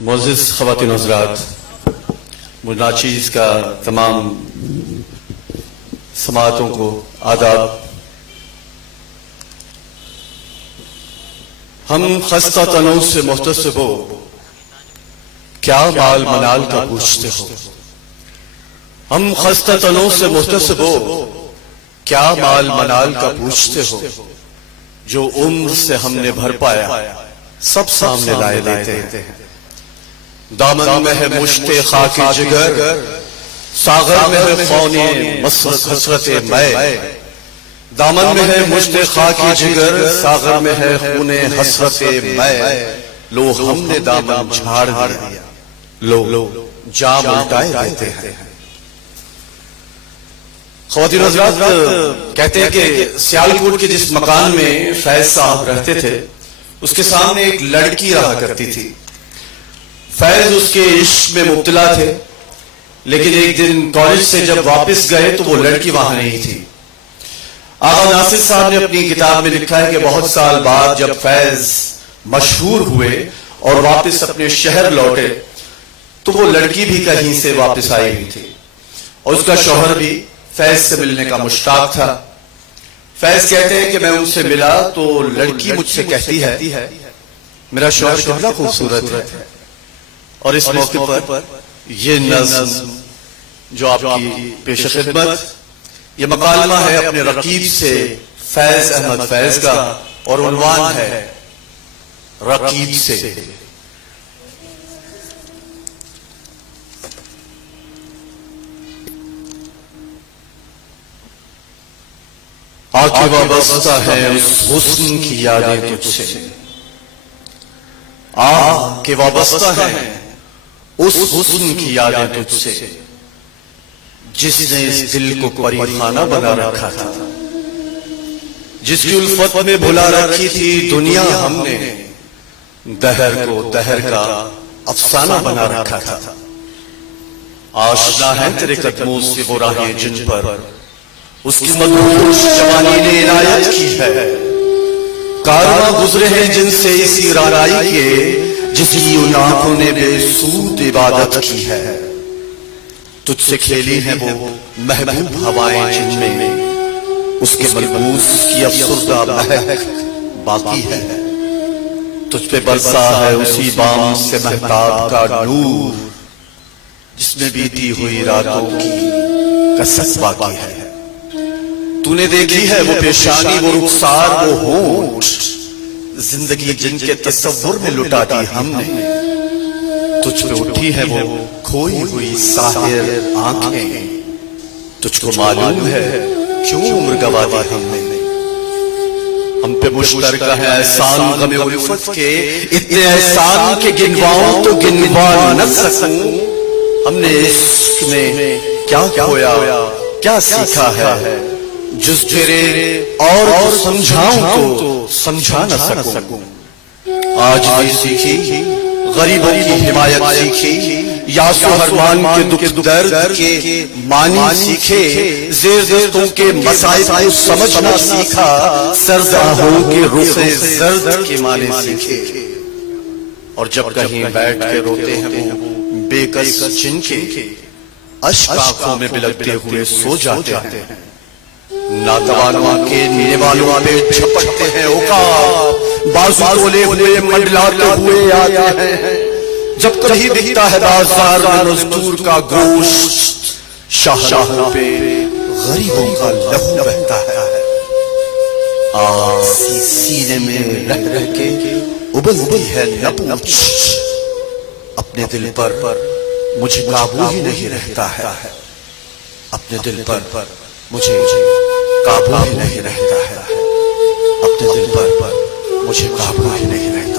معزز خواتین حضرات، ناچیز کا تمام سماعتوں کو آداب۔ ہم خستہ تنوں سے محتسب ہو، کیا مال منال کا پوچھتے ہو۔ ہم خستہ تنوں سے محتسب ہو، کیا مال منال کا پوچھتے ہو۔ جو عمر سے ہم نے بھر پایا سب سامنے لائے دیتے ہیں۔ دامن میں ہے مشت خاک جگر، ساغر میں ہے خون حسرت میں۔ دامن میں ہے مشت خاک جگر، ساغر میں ہے خون حسرت میں۔ لو ہم نے دامن جھاڑ دیا، لو جام الٹائے دیتے ہیں۔ خواتین حضرات، کہتے ہیں کہ سیالکوٹ کے جس مکان میں فیض صاحب رہتے تھے اس کے سامنے ایک لڑکی رہا کرتی تھی۔ فیض اس کے عشق میں مبتلا تھے، لیکن ایک دن کالج سے جب واپس گئے تو وہ لڑکی وہاں نہیں تھی۔ آغا ناصر صاحب نے اپنی کتاب میں لکھا ہے کہ بہت سال بعد جب فیض مشہور ہوئے اور واپس اپنے شہر لوٹے تو وہ لڑکی بھی کہیں سے واپس آئی ہوئی تھی، اور اس کا شوہر بھی فیض سے ملنے کا مشتاق تھا۔ فیض کہتے ہیں کہ میں ان سے ملا تو لڑکی مجھ سے کہتی ہے میرا شوہر کتنا خوبصورت ہے، اور اس موقع پر یہ نظم جو آپ کی پیش خدمت، یہ مکالمہ ہے اپنے رقیب سے فیض احمد فیض کا، اور عنوان ہے رقیب سے۔ آ کے وابستہ ہے اس حسن کی یادیں تجھ سے، آ کے وابستہ ہے اس حسن کی یادیں تجھ سے، جس نے اس دل کو پری خانہ بنا رکھا تھا، جس کی الفت میں بھلا رکھی تھی دنیا ہم نے، دہر کو دہر کا افسانہ بنا رکھا تھا۔ آشنا ہے تیرے قدموں سے وہ راہیں جن پر اس کی مدہوش جوانی نے عنایت کی ہے، کارواں گزرے ہیں جن سے اسی رانائی کے، جس کی ان آنکھوں نے بے سود عبادت کی ہے۔ تجھ سے کھیلی ہیں وہ محبوب ہوائیں جن میں اس کے ملبوس کی افسردہ مہک باقی ہے۔ تجھ پہ برسا ہے اسی بام سے مہتاب کا نور، جس میں بیتی ہوئی راتوں کی کسک باقی ہے۔ تو نے دیکھی ہے وہ پیشانی، وہ رخسار، وہ ہونٹ، زندگی جن کے تصور میں لٹا دی ہم نے۔ تجھ پہ اٹھی ہے وہ کھوئی ہوئی ساحر آنکھیں، تجھ کو معلوم ہے کیوں عمر گوا دی ہم نے۔ ہم پہ مشترکہ ہے احسان غم الفت کے، اتنے احسان کے گنواؤں تو گنوا نہ سکوں۔ ہم نے عشق میں کیا کھویا کیا سیکھا ہے، جس تیرے اور سمجھاؤں تو سمجھا نہ سکوں۔ آج بھی سیکھی غریبوں کی حمایت سیکھی، یاس و حرمان کے دکھ درد کے معنی سیکھے، زیر دستوں کے مسائل کو سمجھنا سیکھا، سرد آہوں کے رخ زرد کے معنی سیکھے۔ اور جب کہیں بیٹھ کے روتے ہیں وہ بے کس جن کے، اشک آنکھوں میں بلکتے ہوئے سو جاتے ہیں۔ ناتوانوں کے نینے والوں پہ چھپٹتے ہیں عقاب، بازو تولے ہوئے منڈلاتے ہوئے آتے ہیں۔ جب کہیں دکھتا ہے بازار میں مزدور کا گوشت، شاہراہوں پہ غریبوں کا لہو بہتا ہے۔ آگ سی سینے میں رہ رہ کے ابلتی ہے نہ پوچھ، اپنے دل پر مجھے قابو ہی نہیں رہتا ہے، اپنے دل پر مجھے قابو ہی نہیں رہتا ہے، اپنے دل پر مجھے قابو ہی نہیں رہتا۔